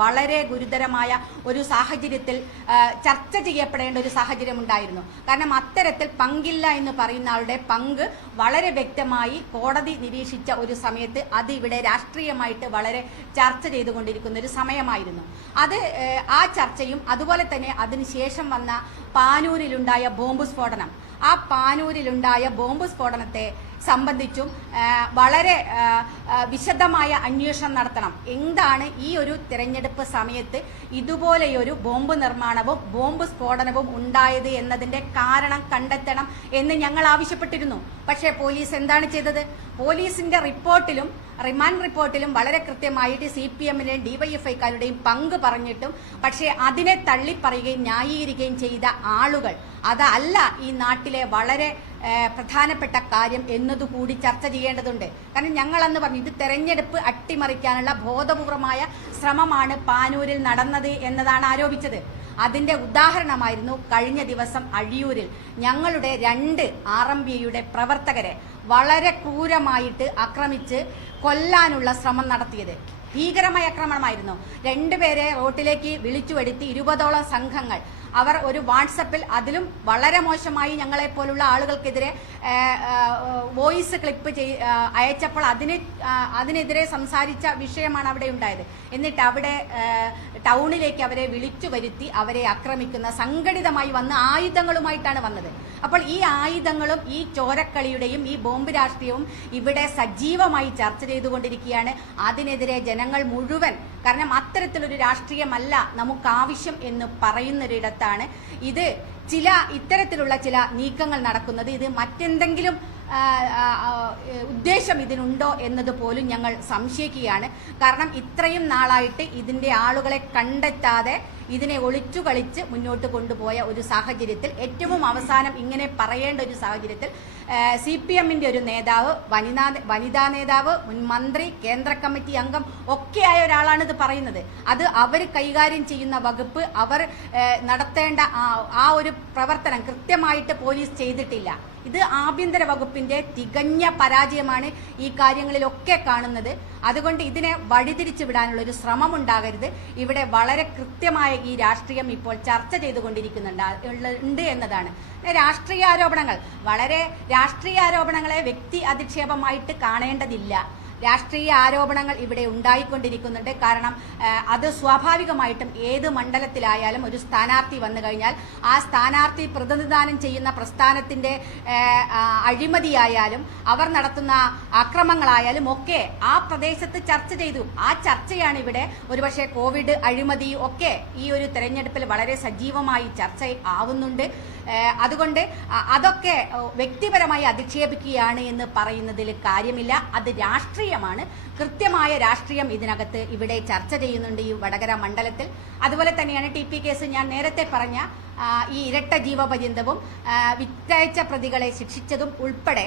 വളരെ ഗുരുതരമായ ഒരു സാഹചര്യത്തിൽ ചർച്ച ചെയ്യപ്പെടേണ്ട ഒരു സാഹചര്യം ഉണ്ടായിരുന്നു. കാരണം അത്തരത്തിൽ പങ്കില്ല എന്ന് പറയുന്ന ആളുടെ പങ്ക് വളരെ വ്യക്തമായി കോടതി നിരീക്ഷിച്ച ഒരു സമയത്ത് അത് ഇവിടെ രാഷ്ട്രീയമായിട്ട് വളരെ ചർച്ച ചെയ്തുകൊണ്ടിരിക്കുന്ന ഒരു സമയമായിരുന്നു. അത് ആ ചർച്ചയും അതുപോലെ തന്നെ അതിനുശേഷം വന്ന പാനൂരിലുണ്ടായ ബോംബ് സ്ഫോടനം, ആ പാനൂരിലുണ്ടായ ബോംബ് സ്ഫോടനത്തെ സംബന്ധിച്ചും വളരെ വിശദമായ അന്വേഷണം നടത്തണം. എന്താണ് ഈ ഒരു തെരഞ്ഞെടുപ്പ് സമയത്ത് ഇതുപോലെയൊരു ബോംബ് നിർമ്മാണവും ബോംബ് സ്ഫോടനവും ഉണ്ടായത് എന്നതിന്റെ കാരണം കണ്ടെത്തണം എന്ന് ഞങ്ങൾ ആവശ്യപ്പെട്ടിരുന്നു. പക്ഷേ പോലീസ് എന്താണ് ചെയ്തത്? പോലീസിന്റെ റിപ്പോർട്ടിലും റിമാൻഡ് റിപ്പോർട്ടിലും വളരെ കൃത്യമായിട്ട് CPM-ന്റെയും DYFI-ക്കാരുടെയും പങ്ക് പറഞ്ഞിട്ടും പക്ഷേ അതിനെ തള്ളിപ്പറയുകയും ന്യായീകരിക്കുകയും ചെയ്ത ആളുകൾ അതല്ല ഈ നാട്ടിലെ വളരെ പ്രധാനപ്പെട്ട കാര്യം എന്നതുകൂടി ചർച്ച ചെയ്യേണ്ടതുണ്ട്. കാരണം ഞങ്ങൾ അന്ന് പറഞ്ഞു ഇത് തെരഞ്ഞെടുപ്പ് അട്ടിമറിക്കാനുള്ള ബോധപൂർവമായ ശ്രമമാണ് പാനൂരിൽ നടന്നത് എന്നതാണ് ആരോപിച്ചത്. അതിന്റെ ഉദാഹരണമായിരുന്നു കഴിഞ്ഞ ദിവസം അഴിയൂരിൽ ഞങ്ങളുടെ 2 RMPയുടെ പ്രവർത്തകരെ വളരെ ക്രൂരമായിട്ട് ആക്രമിച്ച് കൊല്ലാനുള്ള ശ്രമം നടത്തിയത്. ഭീകരമായ ആക്രമണമായിരുന്നു. 2 പേരെ റോട്ടിലേക്ക് വിളിച്ചു വരുത്തി 20ഓളം സംഘങ്ങൾ അവർ ഒരു വാട്സപ്പിൽ അതിലും വളരെ മോശമായി ഞങ്ങളെപ്പോലുള്ള ആളുകൾക്കെതിരെ വോയിസ് ക്ലിപ്പ് അയച്ചപ്പോൾ അതിനെതിരെ സംസാരിച്ച വിഷയമാണ് അവിടെ ഉണ്ടായത്. എന്നിട്ട് അവിടെ ടൗണിലേക്ക് അവരെ വിളിച്ചു വരുത്തി അവരെ ആക്രമിക്കുന്ന സംഘടിതമായി വന്ന് ആയുധങ്ങളുമായിട്ടാണ് വന്നത്. അപ്പോൾ ഈ ആയുധങ്ങളും ഈ ചോരക്കളിയുടെയും ഈ ബോംബ് രാഷ്ട്രീയവും ഇവിടെ സജീവമായി ചർച്ച ചെയ്തുകൊണ്ടിരിക്കുകയാണ്. അതിനെതിരെ ജനങ്ങൾ മുഴുവൻ, കാരണം അത്തരത്തിലൊരു രാഷ്ട്രീയമല്ല നമുക്കാവശ്യം എന്ന് പറയുന്നൊരിടത്താണ് ഇത് ഇത്തരത്തിലുള്ള ചില നീക്കങ്ങൾ നടക്കുന്നത്. ഇത് മറ്റെന്തെങ്കിലും ഉദ്ദേശം ഇതിനുണ്ടോ എന്നതുപോലും ഞങ്ങൾ സംശയിക്കുകയാണ്. കാരണം ഇത്രയും നാളായിട്ട് ഇതിന്റെ ആളുകളെ കണ്ടെത്താതെ ഇതിനെ ഒളിച്ചു കളിച്ച് മുന്നോട്ട് കൊണ്ടുപോയ ഒരു സാഹചര്യത്തിൽ, ഏറ്റവും അവസാനം ഇങ്ങനെ പറയേണ്ട ഒരു സാഹചര്യത്തിൽ CPM-ന്റെ ഒരു നേതാവ്, വനിതാ നേതാവ്, മുൻ മന്ത്രി, കേന്ദ്ര കമ്മിറ്റി അംഗം ഒക്കെയായ ഒരാളാണ് ഇത് പറയുന്നത്. അത് അവർ കൈകാര്യം ചെയ്യുന്ന വകുപ്പ്, അവർ നടത്തേണ്ട ആ ഒരു പ്രവർത്തനം കൃത്യമായിട്ട് പോലീസ് ചെയ്തിട്ടില്ല. ഇത് ആഭ്യന്തര വകുപ്പിന്റെ തികഞ്ഞ പരാജയമാണ് ഈ കാര്യങ്ങളിലൊക്കെ കാണുന്നത്. അതുകൊണ്ട് ഇതിനെ വഴിതിരിച്ചു വിടാനുള്ള ഒരു ശ്രമം ഉണ്ടാകരുത്. ഇവിടെ വളരെ കൃത്യമായ ഈ രാഷ്ട്രീയം ഇപ്പോൾ ചർച്ച ചെയ്തുകൊണ്ടിരിക്കുന്നുണ്ട് എന്നതാണ്. രാഷ്ട്രീയ ആരോപണങ്ങളെ വ്യക്തി അധിക്ഷേപമായിട്ട് കാണേണ്ടതില്ല. രാഷ്ട്രീയ ആരോപണങ്ങൾ ഇവിടെ ഉണ്ടായിക്കൊണ്ടിരിക്കുന്നുണ്ട്. കാരണം അത് സ്വാഭാവികമായിട്ടും ഏത് മണ്ഡലത്തിലായാലും ഒരു സ്ഥാനാർത്ഥി വന്നു കഴിഞ്ഞാൽ ആ സ്ഥാനാർത്ഥി പ്രതിനിധാനം ചെയ്യുന്ന പ്രസ്ഥാനത്തിന്റെ അഴിമതിയായാലും അവർ നടത്തുന്ന അക്രമങ്ങളായാലും ഒക്കെ ആ പ്രദേശത്ത് ചർച്ച ചെയ്തു. ആ ചർച്ചയാണ് ഇവിടെ ഒരുപക്ഷെ കോവിഡ് അഴിമതി ഒക്കെ ഈ ഒരു തെരഞ്ഞെടുപ്പിൽ വളരെ സജീവമായി ചർച്ച ആവുന്നുണ്ട്. അതുകൊണ്ട് അതൊക്കെ വ്യക്തിപരമായി അധിക്ഷേപിക്കുകയാണ് എന്ന് പറയുന്നതിൽ കാര്യമില്ല. അത് രാഷ്ട്രീയമാണ്. കൃത്യമായ രാഷ്ട്രീയം ഇതിനകത്ത് ഇവിടെ ചർച്ച ചെയ്യുന്നുണ്ട് ഈ വടകര മണ്ഡലത്തിൽ. അതുപോലെ തന്നെയാണ് TP കേസ്. ഞാൻ നേരത്തെ പറഞ്ഞ ഈ ഇരട്ട ജീവപര്യന്തവും വിറ്റയച്ച പ്രതികളെ ശിക്ഷിച്ചതും ഉൾപ്പെടെ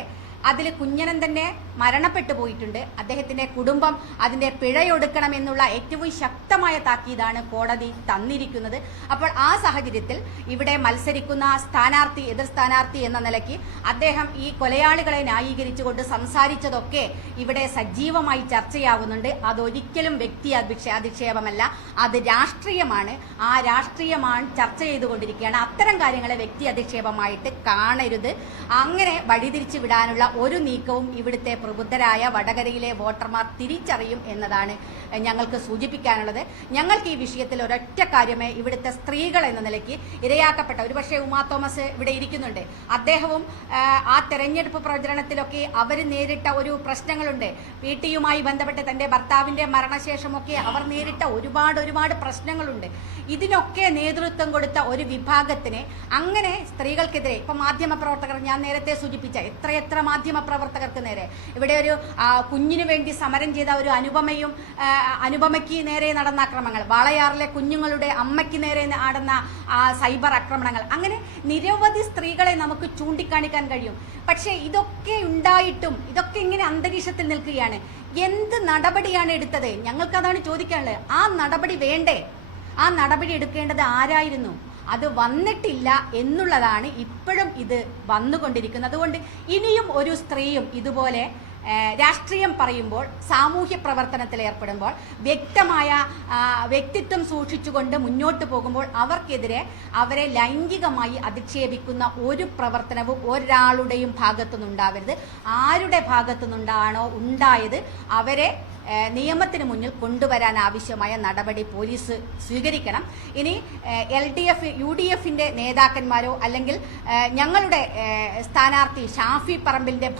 അതിൽ കുഞ്ഞനൻ തന്നെ മരണപ്പെട്ടു പോയിട്ടുണ്ട്. അദ്ദേഹത്തിന്റെ കുടുംബം അതിന്റെ പിഴയൊടുക്കണമെന്നുള്ള ഏറ്റവും ശക്തമായ താക്കീതാണ് കോടതി തന്നിരിക്കുന്നത്. അപ്പോൾ ആ സാഹചര്യത്തിൽ ഇവിടെ മത്സരിക്കുന്ന സ്ഥാനാർത്ഥി, എതിർ സ്ഥാനാർത്ഥി എന്ന നിലയ്ക്ക് അദ്ദേഹം ഈ കൊലയാളികളെ ന്യായീകരിച്ചുകൊണ്ട് സംസാരിച്ചതൊക്കെ ഇവിടെ സജീവമായി ചർച്ചയാവുന്നുണ്ട്. അതൊരിക്കലും വ്യക്തി അധിക്ഷേപമല്ല, അത് രാഷ്ട്രീയമാണ്. ആ രാഷ്ട്രീയമാണ് ചർച്ച ചെയ്തുകൊണ്ടിരിക്കുകയാണ്. അത്തരം കാര്യങ്ങളെ വ്യക്തി അധിക്ഷേപമായിട്ട് കാണരുത്. അങ്ങനെ വഴിതിരിച്ചു വിടാനുള്ള ഒരു നീക്കവും ഇവിടുത്തെ പ്രബുദ്ധരായ വടകരയിലെ വോട്ടർമാർ തിരിച്ചറിയും എന്നതാണ് ഞങ്ങൾക്ക് സൂചിപ്പിക്കാനുള്ളത്. ഞങ്ങൾക്ക് ഈ വിഷയത്തിൽ ഒരൊറ്റ കാര്യമേ, ഇവിടുത്തെ സ്ത്രീകൾ എന്ന നിലയ്ക്ക് ഇരയാക്കപ്പെട്ട, ഒരുപക്ഷെ ഉമാ തോമസ് ഇവിടെ ഇരിക്കുന്നുണ്ട്, അദ്ദേഹവും ആ തെരഞ്ഞെടുപ്പ് പ്രചരണത്തിലൊക്കെ അവർ നേരിട്ട ഒരു പ്രശ്നങ്ങളുണ്ട്. PTയുമായി ബന്ധപ്പെട്ട് തന്റെ ഭർത്താവിന്റെ മരണശേഷമൊക്കെ അവർ നേരിട്ട ഒരുപാട് പ്രശ്നങ്ങളുണ്ട്. ഇതിനൊക്കെ നേതൃത്വം കൊടുത്ത ഒരു വിഭാഗത്തിന് അങ്ങനെ സ്ത്രീകൾക്കെതിരെ ഇപ്പൊ മാധ്യമപ്രവർത്തകർ, ഞാൻ നേരത്തെ സൂചിപ്പിച്ച എത്ര മാധ്യമപ്രവർത്തകർക്ക് നേരെ, ഇവിടെ ഒരു കുഞ്ഞിനു വേണ്ടി സമരം ചെയ്ത ഒരു അനുപമയ്ക്ക് നേരെ നടന്ന ആക്രമണങ്ങൾ, വാളയാറിലെ കുഞ്ഞുങ്ങളുടെ അമ്മയ്ക്ക് നേരെ നടന്ന സൈബർ ആക്രമണങ്ങൾ, അങ്ങനെ നിരവധി സ്ത്രീകളെ നമുക്ക് ചൂണ്ടിക്കാണിക്കാൻ കഴിയും. പക്ഷേ ഇതൊക്കെ ഉണ്ടായിട്ടും ഇതൊക്കെ ഇങ്ങനെ അന്തരീക്ഷത്തിൽ നിൽക്കുകയാണ്. എന്ത് നടപടിയാണ് എടുത്തത്? ഞങ്ങൾക്കതാണ് ചോദിക്കാനുള്ളത്. ആ നടപടി വേണ്ടേ? ആ നടപടി എടുക്കേണ്ടത് ആരായിരുന്നു? അത് വന്നിട്ടില്ല എന്നുള്ളതാണ് ഇപ്പോഴും ഇത് വന്നുകൊണ്ടിരിക്കുന്നത്. അതുകൊണ്ട് ഇനിയും ഒരു സ്ത്രീയും ഇതുപോലെ രാഷ്ട്രീയം പറയുമ്പോൾ, സാമൂഹ്യ പ്രവർത്തനത്തിൽ ഏർപ്പെടുമ്പോൾ, വ്യക്തമായ വ്യക്തിത്വം സൂക്ഷിച്ചുകൊണ്ട് മുന്നോട്ട് പോകുമ്പോൾ അവർക്കെതിരെ അവരെ ലൈംഗികമായി അധിക്ഷേപിക്കുന്ന ഒരു പ്രവർത്തനവും ഒരാളുടെയും ഭാഗത്തുനിന്നുണ്ടാവരുത്. ആരുടെ ഭാഗത്തുനിന്നുണ്ടാണോ ഉണ്ടായത് അവരെ നിയമത്തിന് മുന്നിൽ കൊണ്ടുവരാൻ ആവശ്യമായ നടപടി പോലീസ് സ്വീകരിക്കണം. ഇനി LDF UDF നേതാക്കന്മാരോ അല്ലെങ്കിൽ ഞങ്ങളുടെ സ്ഥാനാർത്ഥി ഷാഫി പറമ്പിലിന്റെ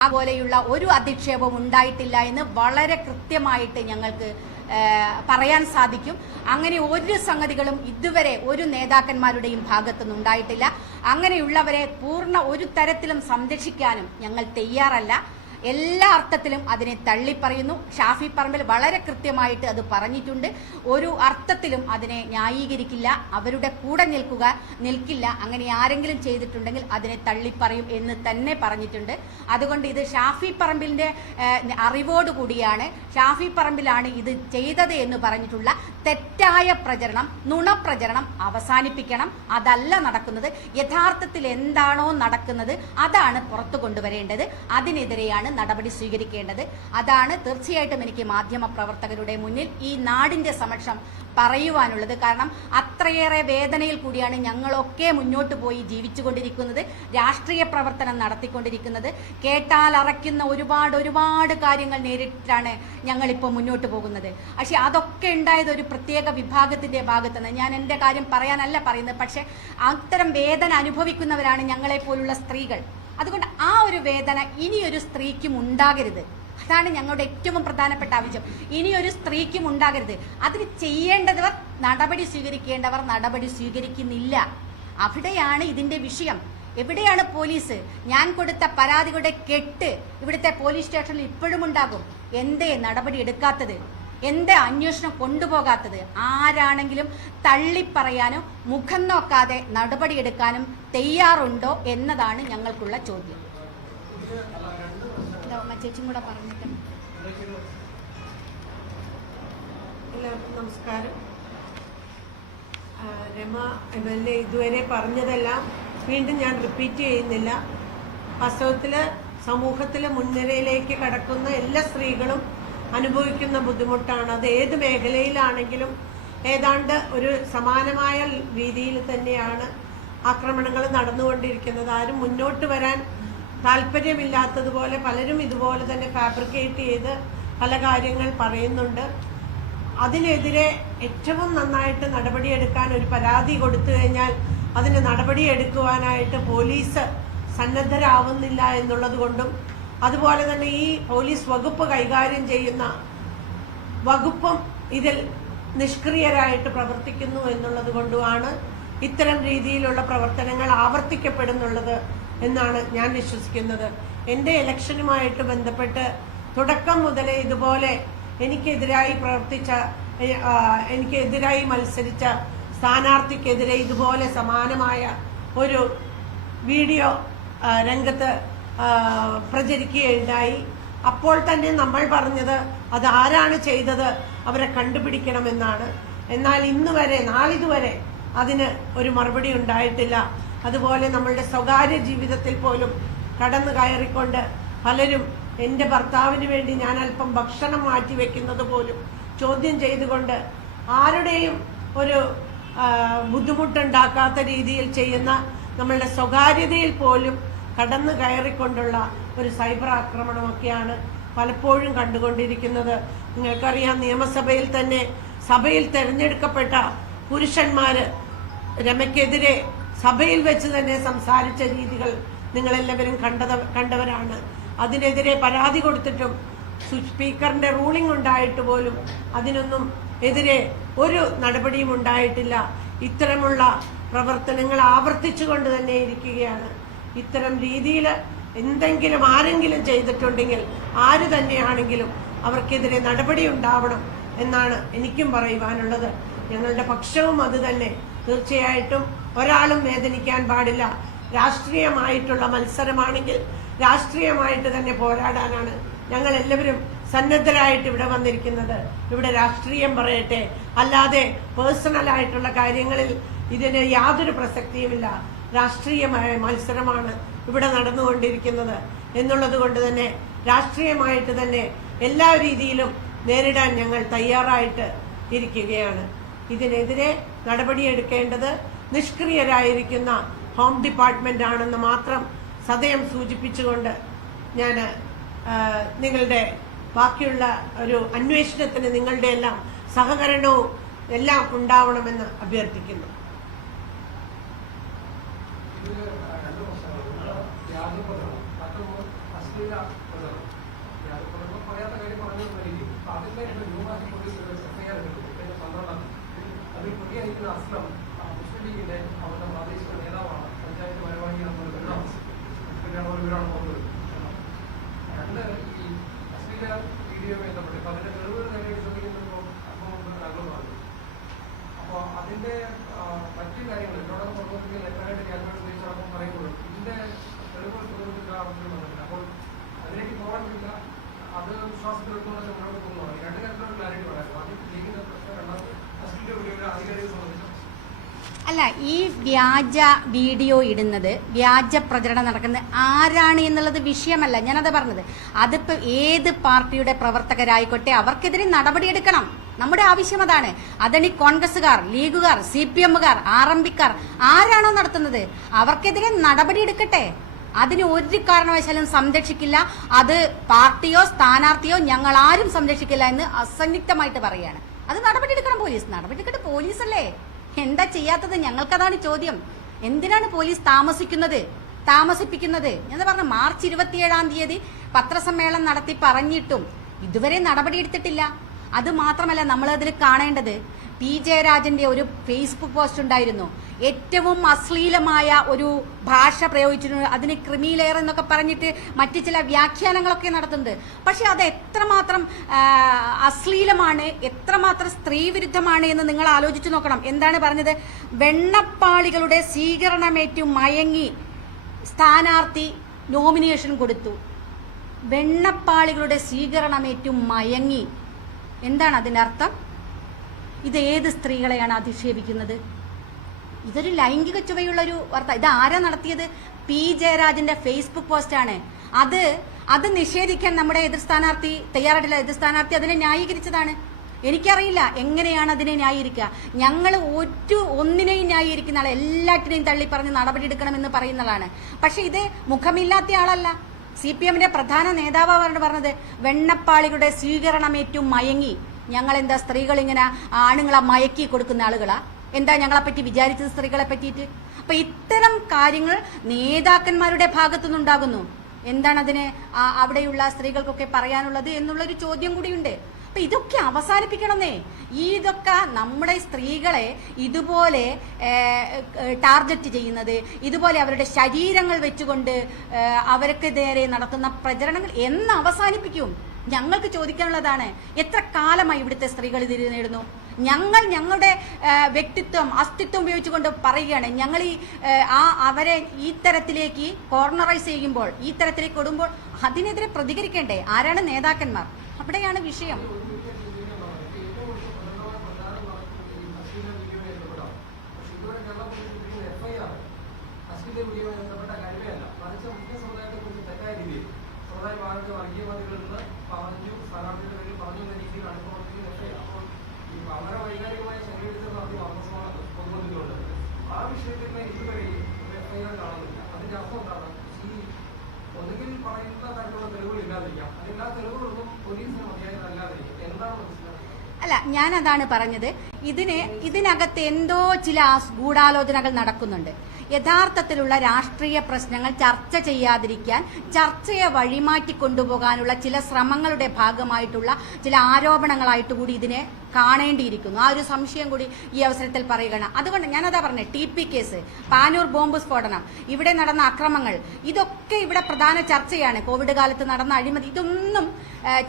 പോലെയുള്ള ഒരു അധിക്ഷേപവും ഉണ്ടായിട്ടില്ല എന്ന് വളരെ കൃത്യമായിട്ട് ഞങ്ങൾക്ക് പറയാൻ സാധിക്കും. അങ്ങനെ ഒരു സംഗതികളും ഇതുവരെ ഒരു നേതാക്കന്മാരുടെയും ഭാഗത്തുനിന്ന് ഉണ്ടായിട്ടില്ല. അങ്ങനെയുള്ളവരെ പൂർണ്ണ ഒരു തരത്തിലും സംരക്ഷിക്കാനും ഞങ്ങൾ തയ്യാറല്ല. എല്ലാ അർത്ഥത്തിലും അതിനെ തള്ളിപ്പറയുന്നു. ഷാഫി പറമ്പിൽ വളരെ കൃത്യമായിട്ട് അത് പറഞ്ഞിട്ടുണ്ട്. ഒരു അർത്ഥത്തിലും അതിനെ ന്യായീകരിക്കില്ല, അവരുടെ കൂടെ നിൽക്കില്ല. അങ്ങനെ ആരെങ്കിലും ചെയ്തിട്ടുണ്ടെങ്കിൽ അതിനെ തള്ളിപ്പറയും എന്ന് തന്നെ പറഞ്ഞിട്ടുണ്ട്. അതുകൊണ്ട് ഇത് ഷാഫി പറമ്പിലിന്റെ അറിവോടുകൂടിയാണ്, ഷാഫി പറമ്പിലാണ് ഇത് ചെയ്തത് എന്ന് പറഞ്ഞിട്ടുള്ള തെറ്റായ പ്രചരണം, നുണപ്രചരണം അവസാനിപ്പിക്കണം. അതല്ല നടക്കുന്നത്. യഥാർത്ഥത്തിൽ എന്താണോ നടക്കുന്നത് അതാണ് പുറത്തു കൊണ്ടുവരേണ്ടത്. അതിനെതിരെയാണ് നടപടി സ്വീകരിക്കേണ്ടത്. അതാണ് തീർച്ചയായിട്ടും എനിക്ക് മാധ്യമ പ്രവർത്തകരുടെ മുന്നിൽ ഈ നാടിന്റെ സമക്ഷം പറയുവാനുള്ളത്. കാരണം അത്രയേറെ വേദനയിൽ കൂടിയാണ് ഞങ്ങളൊക്കെ മുന്നോട്ട് പോയി ജീവിച്ചുകൊണ്ടിരിക്കുന്നത്, രാഷ്ട്രീയ പ്രവർത്തനം നടത്തിക്കൊണ്ടിരിക്കുന്നത്. കേട്ടാൽ അറയ്ക്കുന്ന ഒരുപാട് കാര്യങ്ങൾ നേരിട്ടാണ് ഞങ്ങളിപ്പോൾ മുന്നോട്ട് പോകുന്നത്. പക്ഷെ അതൊക്കെ ഉണ്ടായത് ഒരു പ്രത്യേക വിഭാഗത്തിന്റെ ഭാഗത്തുനിന്ന്. ഞാൻ എൻ്റെ കാര്യം പറയാനല്ല പറയുന്നത്, പക്ഷെ അത്തരം വേദന അനുഭവിക്കുന്നവരാണ് ഞങ്ങളെപ്പോലുള്ള സ്ത്രീകൾ. അതുകൊണ്ട് ആ ഒരു വേദന ഇനിയൊരു സ്ത്രീക്കും ഉണ്ടാകരുത്. അതാണ് ഞങ്ങളുടെ ഏറ്റവും പ്രധാനപ്പെട്ട ആവശ്യം. ഇനിയൊരു സ്ത്രീക്കും ഉണ്ടാകരുത്. അതിന് ചെയ്യേണ്ടവർ, നടപടി സ്വീകരിക്കേണ്ടവർ നടപടി സ്വീകരിക്കുന്നില്ല. അവിടെയാണ് ഇതിന്റെ വിഷയം. എവിടെയാണ് പോലീസ്? ഞാൻ കൊടുത്ത പരാതികളുടെ കെട്ട് ഇവിടുത്തെ പോലീസ് സ്റ്റേഷനിൽ ഇപ്പോഴും ഉണ്ടാകും. എന്തേ നടപടി എടുക്കാത്തത്? എന്തേ അന്വേഷണം കൊണ്ടുപോകാത്തത്? ആരാണെങ്കിലും തള്ളിപ്പറയാനും മുഖം നോക്കാതെ നടപടിയെടുക്കാനും തയ്യാറുണ്ടോ എന്നതാണ് ഞങ്ങൾക്കുള്ള ചോദ്യം. ചേച്ചിയും കൂടെ പറഞ്ഞിട്ട്. എല്ലാവർക്കും നമസ്കാരം. രമ MLA ഇതുവരെ പറഞ്ഞതെല്ലാം വീണ്ടും ഞാൻ റിപ്പീറ്റ് ചെയ്യുന്നില്ല. വാസ്തവത്തില് സമൂഹത്തിലെ മുൻനിരയിലേക്ക് കടക്കുന്ന എല്ലാ സ്ത്രീകളും അനുഭവിക്കുന്ന ബുദ്ധിമുട്ടാണ്. അത് ഏത് മേഖലയിലാണെങ്കിലും ഏതാണ്ട് ഒരു സമാനമായ രീതിയിൽ തന്നെയാണ് ആക്രമണങ്ങൾ നടന്നുകൊണ്ടിരിക്കുന്നത്. ആരും മുന്നോട്ട് വരാൻ താല്പര്യമില്ലാത്തതുപോലെ പലരും ഇതുപോലെ തന്നെ ഫാബ്രിക്കേറ്റ് ചെയ്ത് പല കാര്യങ്ങൾ പറയുന്നുണ്ട്. അതിനെതിരെ ഏറ്റവും നന്നായിട്ട് നടപടിയെടുക്കാൻ, ഒരു പരാതി കൊടുത്തു കഴിഞ്ഞാൽ അതിന് നടപടിയെടുക്കുവാനായിട്ട് പോലീസ് സന്നദ്ധരാവുന്നില്ല എന്നുള്ളത് കൊണ്ടും, അതുപോലെ തന്നെ ഈ പോലീസ് വകുപ്പ് കൈകാര്യം ചെയ്യുന്ന വകുപ്പും ഇതിൽ നിഷ്ക്രിയരായിട്ട് പ്രവർത്തിക്കുന്നു എന്നുള്ളത് കൊണ്ടുമാണ് ഇത്തരം രീതിയിലുള്ള പ്രവർത്തനങ്ങൾ ആവർത്തിക്കപ്പെടുന്നുള്ളത് എന്നാണ് ഞാൻ വിശ്വസിക്കുന്നത്. എൻ്റെ ഇലക്ഷനുമായിട്ട് ബന്ധപ്പെട്ട് തുടക്കം മുതലേ ഇതുപോലെ എനിക്കെതിരായി മത്സരിച്ച സ്ഥാനാർത്ഥിക്കെതിരെ ഇതുപോലെ സമാനമായ ഒരു വീഡിയോ രംഗത്ത് പ്രചരിക്കുകയുണ്ടായി. അപ്പോൾ തന്നെ നമ്മൾ പറഞ്ഞത് അതാരാണ് ചെയ്തത് അവരെ കണ്ടുപിടിക്കണമെന്നാണ്. എന്നാൽ നാളിതുവരെ അതിന് ഒരു മറുപടി ഉണ്ടായിട്ടില്ല. അതുപോലെ നമ്മളുടെ സ്വകാര്യ ജീവിതത്തിൽ പോലും കടന്നു കയറിക്കൊണ്ട് പലരും എൻ്റെ ഭർത്താവിന് വേണ്ടി ഞാൻ അല്പം ഭക്ഷണം മാറ്റിവെക്കുന്നത് പോലും ചോദ്യം ചെയ്തുകൊണ്ട് ആരുടെയും ഒരു ബുദ്ധിമുട്ടുണ്ടാക്കാത്ത രീതിയിൽ ചെയ്യുന്ന നമ്മളുടെ സ്വകാര്യതയിൽ പോലും കടന്നു കയറിക്കൊണ്ടുള്ള ഒരു സൈബർ ആക്രമണമൊക്കെയാണ് പലപ്പോഴും കണ്ടുകൊണ്ടിരിക്കുന്നത്. നിങ്ങൾക്കറിയാം, നിയമസഭയിൽ തന്നെ സഭയിൽ തെരഞ്ഞെടുക്കപ്പെട്ട പുരുഷന്മാര് രമയ്ക്കെതിരെ സഭയിൽ വെച്ച് തന്നെ സംസാരിച്ച രീതികൾ നിങ്ങളെല്ലാവരും കണ്ടവരാണ്. അതിനെതിരെ പരാതി കൊടുത്തിട്ടും സ്പീക്കറിന്റെ റൂളിംഗ് ഉണ്ടായിട്ട് പോലും അതിനൊന്നും എതിരെ ഒരു നടപടിയും ഉണ്ടായിട്ടില്ല. ഇത്തരമുള്ള പ്രവർത്തനങ്ങൾ ആവർത്തിച്ചുകൊണ്ട് തന്നെ ഇരിക്കുകയാണ്. ഇത്തരം രീതിയിൽ എന്തെങ്കിലും ആരെങ്കിലും ചെയ്തിട്ടുണ്ടെങ്കിൽ, ആര് തന്നെയാണെങ്കിലും അവർക്കെതിരെ നടപടി ഉണ്ടാവണം എന്നാണ് എനിക്കും പറയുവാനുള്ളത്. ഞങ്ങളുടെ പക്ഷവും അത് തന്നെ. തീർച്ചയായിട്ടും ഒരാളും വേദനിക്കാൻ പാടില്ല. രാഷ്ട്രീയമായിട്ടുള്ള മത്സരമാണെങ്കിൽ രാഷ്ട്രീയമായിട്ട് തന്നെ പോരാടാനാണ് ഞങ്ങൾ എല്ലാവരും സന്നദ്ധരായിട്ട് ഇവിടെ വന്നിരിക്കുന്നത്. ഇവിടെ രാഷ്ട്രീയം പറയട്ടെ, അല്ലാതെ പേഴ്സണലായിട്ടുള്ള കാര്യങ്ങളിൽ ഇതിന് യാതൊരു പ്രസക്തിയുമില്ല. രാഷ്ട്രീയമായ മത്സരമാണ് ഇവിടെ നടന്നുകൊണ്ടിരിക്കുന്നത്. എന്നുള്ളത് കൊണ്ട് തന്നെ രാഷ്ട്രീയമായിട്ട് തന്നെ എല്ലാ രീതിയിലും നേരിടാൻ ഞങ്ങൾ തയ്യാറായിട്ട് ഇരിക്കുകയാണ്. ഇതിനെതിരെ നടപടിയെടുക്കേണ്ടത് നിഷ്ക്രിയരായിരിക്കുന്ന ഹോം ഡിപ്പാർട്ട്മെന്റ് ആണെന്ന് മാത്രം സദയം സൂചിപ്പിച്ചുകൊണ്ട് ഞാൻ നിങ്ങളുടെ ബാക്കിയുള്ള ഒരു അന്വേഷണത്തിന് നിങ്ങളുടെ എല്ലാം സഹകരണവും എല്ലാം ഉണ്ടാവണമെന്ന് അഭ്യർത്ഥിക്കുന്നു. അപ്പോൾ അതിന്റെ മറ്റു കാര്യങ്ങൾ എന്നോടൊപ്പം പുറത്തുനിന്ന് ലെറ്ററായിട്ട് ക്യാൻവാസ് ഉപയോഗിച്ചോടൊപ്പം പറയുമ്പോഴും ഇതിന്റെ തെളിവുകൾ പുറത്തുനിന്ന് ആവശ്യം വന്നിട്ടില്ല. അപ്പോൾ അതിലേക്ക് പോകാൻ പറ്റില്ല. അത് വിശ്വാസത്തിലെടുത്തുകൊണ്ട് മുന്നോട്ട് പോകുന്നതാണ്. രണ്ട് കാര്യത്തിലുള്ള ക്ലാരിറ്റി പറയാം. ആദ്യം ലീഗിന്റെ പ്രശ്നം, രണ്ടാമത് അസിസ്റ്റന്റ് വീഡിയോയുടെ ആധികാരിക സംബന്ധിച്ച്. അല്ല, ഈ വ്യാജ വീഡിയോ ഇടുന്നത്, വ്യാജ പ്രചരണം നടക്കുന്നത് ആരാണ് എന്നുള്ളത് വിഷയമല്ല. ഞാനത് പറഞ്ഞത്, അതിപ്പോ ഏത് പാർട്ടിയുടെ പ്രവർത്തകരായിക്കോട്ടെ അവർക്കെതിരെ നടപടിയെടുക്കണം. നമ്മുടെ ആവശ്യം അതാണ്. അതണി കോൺഗ്രസുകാർ, ലീഗുകാർ, CPM-കാർ, RMP-ക്കാർ ആരാണോ നടത്തുന്നത് അവർക്കെതിരെ നടപടിയെടുക്കട്ടെ. അതിന് ഒരു കാരണവശാലും സംരക്ഷിക്കില്ല. അത് പാർട്ടിയോ സ്ഥാനാർത്ഥിയോ ഞങ്ങൾ ആരും സംരക്ഷിക്കില്ല എന്ന് അസന്നിഗ്ധമായിട്ട് പറയാണ്. അത് നടപടിയെടുക്കണം പോലീസ്. നടപടിയെടുക്കട്ടെ, പോലീസല്ലേ. എന്താ ചെയ്യാത്തത്? ഞങ്ങൾക്കതാണ് ചോദ്യം. എന്തിനാണ് പോലീസ് താമസിപ്പിക്കുന്നത്? ഞാൻ പറഞ്ഞു, മാർച്ച് 27 പത്രസമ്മേളനം നടത്തി പറഞ്ഞിട്ടും ഇതുവരെ നടപടിയെടുത്തിട്ടില്ല. അത് മാത്രമല്ല, നമ്മളതിൽ കാണേണ്ടത് പി ജയരാജന്റെ ഒരു ഫേസ്ബുക്ക് പോസ്റ്റ് ഉണ്ടായിരുന്നു. ഏറ്റവും അശ്ലീലമായ ഒരു ഭാഷ പ്രയോഗിച്ചിട്ടുണ്ട്. അതിന് ക്രിമിലെയർ എന്നൊക്കെ പറഞ്ഞിട്ട് മറ്റു ചില വ്യാഖ്യാനങ്ങളൊക്കെ നടത്തുന്നുണ്ട്. പക്ഷെ അത് എത്രമാത്രം അശ്ലീലമാണ്, എത്രമാത്രം സ്ത്രീവിരുദ്ധമാണ് എന്ന് നിങ്ങൾ ആലോചിച്ചു നോക്കണം. എന്താണ് പറഞ്ഞത്? വെണ്ണപ്പാളികളുടെ സ്വീകരണമേറ്റു മയങ്ങി സ്ഥാനാർത്ഥി നോമിനേഷൻ കൊടുത്തു. വെണ്ണപ്പാളികളുടെ സ്വീകരണമേറ്റു മയങ്ങി. എന്താണ് അതിന്റെ അർത്ഥം? ഇത് ഏത് സ്ത്രീകളെയാണ് അധിക്ഷേപിക്കുന്നത്? ഇതൊരു ലൈംഗിക ചുവയുള്ളൊരു വാർത്ത. ഇത് ആരാ നടത്തിയത്? പി ജയരാജന്റെ ഫേസ്ബുക്ക് പോസ്റ്റാണ്. അത് നിഷേധിക്കാൻ നമ്മുടെ എതിർ സ്ഥാനാർത്ഥി തയ്യാറായിട്ടില്ല. എതിർ സ്ഥാനാർത്ഥി അതിനെ ന്യായീകരിച്ചതാണ്. എനിക്കറിയില്ല എങ്ങനെയാണ് അതിനെ ന്യായീകരിക്കുക. ഞങ്ങൾ ഒന്നിനെയും ന്യായീകരിക്കുന്ന ആളെ എല്ലാറ്റിനെയും തള്ളി പറഞ്ഞ് നടപടിയെടുക്കണമെന്ന് പറയുന്നതാണ്. പക്ഷെ ഇത് മുഖമില്ലാത്ത ആളല്ല. CPM-ന്റെ പ്രധാന നേതാവാണ് പറഞ്ഞത് വെണ്ണപ്പാളികളുടെ സ്വീകരണമേറ്റു മയങ്ങി. ഞങ്ങളെന്താ സ്ത്രീകൾ ഇങ്ങനെ ആണുങ്ങളെ മയക്കി കൊടുക്കുന്ന ആളുകളാ? എന്താ ഞങ്ങളെ പറ്റി വിചാരിച്ചത് സ്ത്രീകളെ പറ്റിയിട്ട്? അപ്പൊ ഇത്തരം കാര്യങ്ങൾ നേതാക്കന്മാരുടെ ഭാഗത്തുനിന്നുണ്ടാകുന്നു. എന്താണ് അതിന് അവിടെയുള്ള സ്ത്രീകൾക്കൊക്കെ പറയാനുള്ളത് എന്നുള്ളൊരു ചോദ്യം കൂടിയുണ്ട്. അപ്പൊ ഇതൊക്കെ അവസാനിപ്പിക്കണമെന്നേ. ഇതൊക്കെ നമ്മുടെ സ്ത്രീകളെ ഇതുപോലെ ടാർഗറ്റ് ചെയ്യുന്നത്, ഇതുപോലെ അവരുടെ ശരീരങ്ങൾ വെച്ചുകൊണ്ട് അവർക്ക് നേരെ നടത്തുന്ന പ്രചരണങ്ങൾ എന്ന് അവസാനിപ്പിക്കും? ഞങ്ങൾക്ക് ചോദിക്കാനുള്ളതാണ്, എത്ര കാലമായി ഇവിടുത്തെ സ്ത്രീകൾ ഇത് നേടുന്നു? ഞങ്ങളുടെ വ്യക്തിത്വം, അസ്തിത്വം ഉപയോഗിച്ചുകൊണ്ട് പറയുകയാണ്, ഞങ്ങൾ അവരെ ഈ തരത്തിലേക്ക് കോർണറൈസ് ചെയ്യുമ്പോൾ, ഈ തരത്തിലേക്ക് കൊടുമ്പോൾ അതിനെതിരെ പ്രതികരിക്കേണ്ടേ? ആരാണ് നേതാക്കന്മാർ? അവിടെയാണ് വിഷയം. ഒന്നുകിൽ പറയുന്ന തരത്തിലുള്ള തെളിവുകൾ ഇല്ലാതിരിക്കാം, എല്ലാ തെളിവുകളൊന്നും പോലീസിന് മതിയായതല്ലാതിരിക്കും. എന്താണ് മനസ്സിലാക്കുന്നത്? അല്ല, ഞാൻ അതാണ് പറഞ്ഞത്. ഇതിനകത്ത് എന്തോ ചില ഗൂഢാലോചനകൾ നടക്കുന്നുണ്ട്. യഥാർത്ഥത്തിലുള്ള രാഷ്ട്രീയ പ്രശ്നങ്ങൾ ചർച്ച ചെയ്യാതിരിക്കാൻ, ചർച്ചയെ വഴിമാറ്റി കൊണ്ടുപോകാനുള്ള ചില ശ്രമങ്ങളുടെ ഭാഗമായിട്ടുള്ള ചില ആരോപണങ്ങളായിട്ട് കൂടി ഇതിനെ കാണേണ്ടിയിരിക്കുന്നു. ആ ഒരു സംശയം കൂടി ഈ അവസരത്തിൽ പറയുകയാണ്. അതുകൊണ്ട് ഞാനതാ പറഞ്ഞത്, TP കേസ്, പാനൂർ ബോംബ് സ്ഫോടനം, ഇവിടെ നടന്ന അക്രമങ്ങൾ, ഇതൊക്കെ ഇവിടെ പ്രധാന ചർച്ചയാണ്. കോവിഡ് കാലത്ത് നടന്ന അഴിമതി, ഇതൊന്നും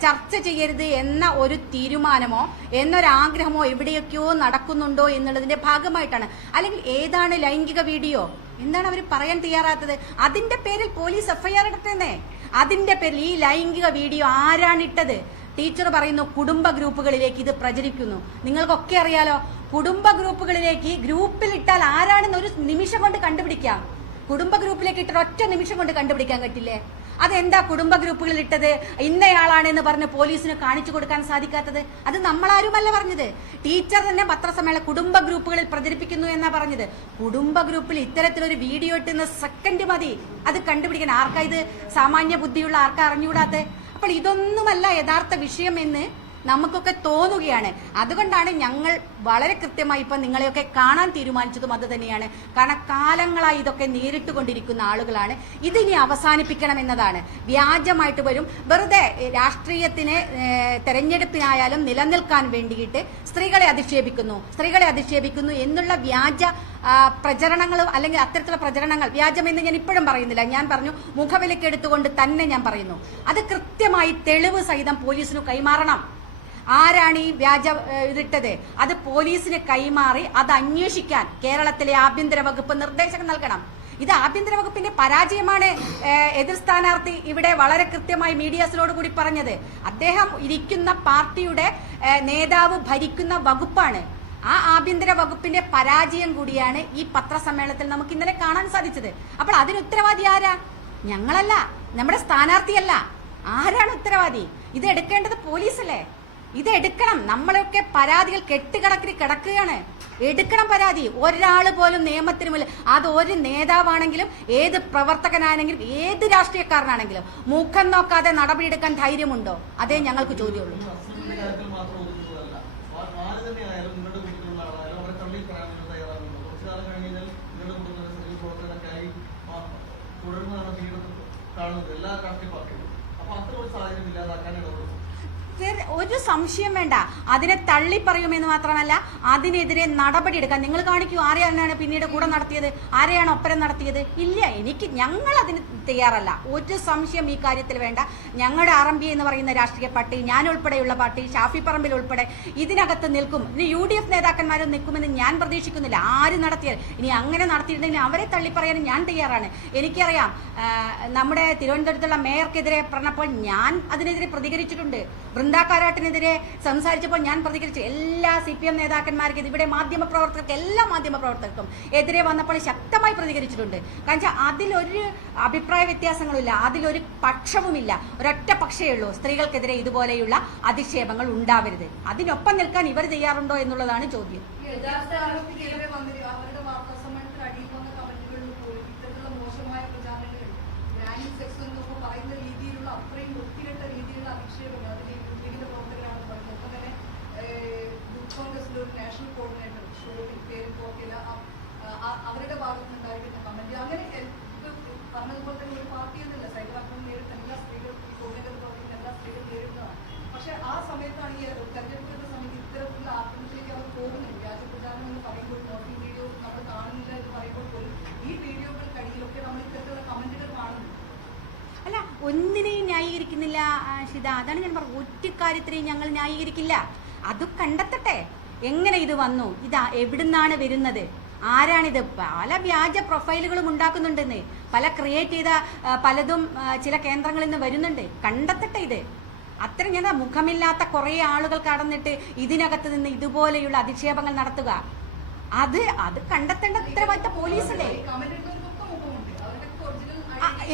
ചർച്ച ചെയ്യരുത് എന്ന ഒരു തീരുമാനമോ എന്നൊരാഗ്രഹമോ എവിടെയൊക്കെയോ നടക്കുന്നുണ്ടോ എന്നുള്ളതിന്റെ ഭാഗമായിട്ടാണ്. അല്ലെങ്കിൽ ഏതാണ് ലൈംഗിക വീഡിയോ, എന്താണ് അവർ പറയാൻ തയ്യാറാത്തത്? അതിന്റെ പേരിൽ പോലീസ് FIR ഇടട്ടെന്നേ. അതിന്റെ പേരിൽ ഈ ലൈംഗിക വീഡിയോ ആരാണിട്ടത്? ടീച്ചർ പറയുന്നു കുടുംബ ഗ്രൂപ്പുകളിലേക്ക് ഇത് പ്രചരിക്കുന്നു. നിങ്ങൾക്കൊക്കെ അറിയാലോ, കുടുംബ ഗ്രൂപ്പുകളിലേക്ക് ഗ്രൂപ്പിൽ ഇട്ടാൽ ആരാണെന്ന് ഒരു നിമിഷം കൊണ്ട് കണ്ടുപിടിക്കാം. കുടുംബ ഗ്രൂപ്പിലേക്ക് ഇട്ടാൽ ഒറ്റ നിമിഷം കൊണ്ട് കണ്ടുപിടിക്കാൻ പറ്റില്ലേ? അതെന്താ കുടുംബ ഗ്രൂപ്പുകളിൽ ഇട്ടത്? ഇന്നയാളാണെന്ന് പറഞ്ഞ് പോലീസിന് കാണിച്ചു കൊടുക്കാൻ സാധിക്കാത്തത്? അത് നമ്മളാരുമല്ല പറഞ്ഞത്. ടീച്ചർ തന്നെ പത്രസമ്മേളനം കുടുംബ ഗ്രൂപ്പുകളിൽ പ്രചരിപ്പിക്കുന്നു എന്നാ പറഞ്ഞത്. കുടുംബ ഗ്രൂപ്പിൽ ഇത്തരത്തിലൊരു വീഡിയോ ഇട്ടുന്ന സെക്കൻഡ് മതി അത് കണ്ടുപിടിക്കാൻ. ആർക്കാ ഇത് സാമാന്യ ബുദ്ധിയുള്ള ആർക്കാ അറിഞ്ഞുകൂടാത്ത? അപ്പോൾ ഇതൊന്നുമല്ല യഥാർത്ഥ വിഷയം എന്ന് നമുക്കൊക്കെ തോന്നുകയാണ്. അതുകൊണ്ടാണ് ഞങ്ങൾ വളരെ കൃത്യമായി ഇപ്പം നിങ്ങളെയൊക്കെ കാണാൻ തീരുമാനിച്ചതും അത് തന്നെയാണ്. കാരണം കാലങ്ങളായി ഇതൊക്കെ നേരിട്ട് കൊണ്ടിരിക്കുന്ന ആളുകളാണ്. ഇതിനി അവസാനിപ്പിക്കണം എന്നതാണ്. വ്യാജമായിട്ട് വരും. വെറുതെ രാഷ്ട്രീയത്തിന് തെരഞ്ഞെടുപ്പിനായാലും നിലനിൽക്കാൻ വേണ്ടിയിട്ട് സ്ത്രീകളെ അധിക്ഷേപിക്കുന്നു എന്നുള്ള വ്യാജ പ്രചരണങ്ങളും അല്ലെങ്കിൽ അത്തരത്തിലുള്ള പ്രചരണങ്ങൾ വ്യാജമെന്ന് ഞാൻ ഇപ്പോഴും പറയുന്നില്ല. ഞാൻ പറഞ്ഞു മുഖവിലക്കെടുത്തുകൊണ്ട് തന്നെ ഞാൻ പറയുന്നു. അത് കൃത്യമായി തെളിവ് സഹിതം പോലീസിന് കൈമാറണം. ആരാണ് ഈ വ്യാജ ഇതിട്ടത്? അത് പോലീസിന് കൈമാറി അത് അന്വേഷിക്കാൻ കേരളത്തിലെ ആഭ്യന്തര വകുപ്പ് നിർദ്ദേശം നൽകണം. ഇത് ആഭ്യന്തര വകുപ്പിന്റെ പരാജയമാണ്. എതിർ സ്ഥാനാർത്ഥി ഇവിടെ വളരെ കൃത്യമായി മീഡിയാസിനോട് കൂടി പറഞ്ഞത്. അദ്ദേഹം ഇരിക്കുന്ന പാർട്ടിയുടെ നേതാവ് ഭരിക്കുന്ന വകുപ്പാണ്. ആ ആഭ്യന്തര വകുപ്പിന്റെ പരാജയം കൂടിയാണ് ഈ പത്രസമ്മേളനത്തിൽ നമുക്ക് ഇന്നലെ കാണാൻ സാധിച്ചത്. അപ്പോൾ അതിന് ഉത്തരവാദി ആരാ? ഞങ്ങളല്ല, നമ്മുടെ സ്ഥാനാർത്ഥിയല്ല. ആരാണ് ഉത്തരവാദി? ഇത് എടുക്കേണ്ടത് പോലീസല്ലേ? ഇത് എടുക്കണം. നമ്മളൊക്കെ പരാതികൾ കെട്ടുകണക്കിന് കിടക്കുകയാണ്. എടുക്കണം പരാതി. ഒരാള് പോലും നിയമത്തിന് മുന്നിൽ, അത് ഒരു നേതാവാണെങ്കിലും ഏത് പ്രവർത്തകനാണെങ്കിലും ഏത് രാഷ്ട്രീയക്കാരനാണെങ്കിലും മുഖം നോക്കാതെ നടപടിയെടുക്കാൻ ധൈര്യമുണ്ടോ? അതേ ഞങ്ങൾക്ക് ചോദ്യമുള്ളൂ. ഒരു സംശയം വേണ്ട. അതിനെ തള്ളി പറയുമെന്ന് മാത്രമല്ല അതിനെതിരെ നടപടിയെടുക്കാൻ നിങ്ങൾ കാണിക്കൂ. ആരെയാണ് പിന്നീട് കൂടെ നടത്തിയത്? ആരെയാണ് ഒപ്പരം നടത്തിയത്? ഇല്ല, ഞങ്ങൾ അതിന് തയ്യാറല്ല. ഒരു സംശയം ഈ കാര്യത്തിൽ വേണ്ട. ഞങ്ങളുടെ RMP എന്ന് പറയുന്ന രാഷ്ട്രീയ പാർട്ടി, ഞാൻ ഉൾപ്പെടെയുള്ള പാർട്ടി, ഷാഫി പറമ്പിൽ ഉൾപ്പെടെ ഇതിനകത്ത് നിൽക്കും. ഇനി UDF നേതാക്കന്മാരും നിൽക്കുമെന്ന് ഞാൻ പ്രതീക്ഷിക്കുന്നില്ല. ആര് നടത്തിയാൽ ഇനി അങ്ങനെ നടത്തിയിട്ടുണ്ടെങ്കിൽ അവരെ തള്ളിപ്പറയാനും ഞാൻ തയ്യാറാണ്. എനിക്കറിയാം നമ്മുടെ തിരുവനന്തപുരത്തുള്ള മേയർക്കെതിരെ പറഞ്ഞപ്പോൾ ഞാൻ അതിനെതിരെ പ്രതികരിച്ചിട്ടുണ്ട്. വൃന്ദാക്കാരാട്ടിനെതിരെ സംസാരിച്ചപ്പോൾ ഞാൻ പ്രതികരിച്ചു. എല്ലാ CPM നേതാക്കന്മാർക്കും ഇവിടെ മാധ്യമപ്രവർത്തകർക്ക് എല്ലാ മാധ്യമപ്രവർത്തകർക്കും എതിരെ വന്നപ്പോൾ ശക്തമായി പ്രതികരിച്ചിട്ടുണ്ട്. കാരണം അതിലൊരു അഭിപ്രായ വ്യത്യാസങ്ങളില്ല, അതിലൊരു പക്ഷവുമില്ല. ഒരൊറ്റ പക്ഷേ ഉള്ളൂ, സ്ത്രീകൾക്കെതിരെ ഇതുപോലെയുള്ള അധിക്ഷേപങ്ങൾ ഉണ്ടാവരുത്. അതിനൊപ്പം നിൽക്കാൻ ഇവർ തയ്യാറുണ്ടോ എന്നുള്ളതാണ് ചോദ്യം. നാഷണൽ കോർഡിനേറ്റർ പേര് പോക്കില്ല, അവരുടെ ഭാഗത്ത് ഉണ്ടായിരിക്കുന്ന കമന്റ് അങ്ങനെ പറഞ്ഞതുപോലെ തന്നെ ഒരു പാർട്ടി എന്നല്ല സൈബർ ആക്രമണം നേരിട്ട എല്ലാ സ്ത്രീകളും ഈ കോർഡിനേറ്റർ പ്രവർത്തിക്കുന്ന എല്ലാ സ്ത്രീകളും നേരിടുന്നതാണ്. പക്ഷെ ആ സമയത്താണ് ഈ തെരഞ്ഞെടുപ്പിന്റെ സമയത്ത് ഇത്തരത്തിലുള്ള ആക്രമണത്തിലേക്ക് അവർ പോകുന്നത്. വ്യാജ പ്രചാരണം എന്ന് പറയുമ്പോൾ മോർഫിംഗ് വീഡിയോ നമ്മൾ കാണുന്നില്ല എന്ന് പറയുമ്പോൾ പോലും ഈ വീഡിയോകൾക്കടിയിലൊക്കെ നമ്മൾ ഇത്തരത്തിലുള്ള കമന്റുകൾ കാണുന്നു. അല്ല, ഒന്നിനെയും ന്യായീകരിക്കുന്നില്ല ഷിത. അതാണ് ഞാൻ പറഞ്ഞത്. ഒറ്റ കാര്യത്തിനെയും ഞങ്ങൾ ന്യായീകരിക്കില്ല. അത് കണ്ടെത്തട്ടെ, എങ്ങനെ ഇത് വന്നു, ഇതാ എവിടുന്നാണ് വരുന്നത്, ആരാണിത്. പല വ്യാജ പ്രൊഫൈലുകളും ഉണ്ടാക്കുന്നുണ്ടെന്ന്, പല ക്രിയേറ്റ് ചെയ്ത പലതും ചില കേന്ദ്രങ്ങളിൽ നിന്ന് വരുന്നുണ്ട്. കണ്ടെത്തട്ടെ ഇത്. അത്രയും ഞാൻ മുഖമില്ലാത്ത കുറെ ആളുകൾ കടന്നിട്ട് ഇതിനകത്ത് നിന്ന് ഇതുപോലെയുള്ള അധിക്ഷേപങ്ങൾ നടത്തുക, അത് കണ്ടെത്തേണ്ട ഉത്തരവാദിത്ത പോലീസല്ലേ?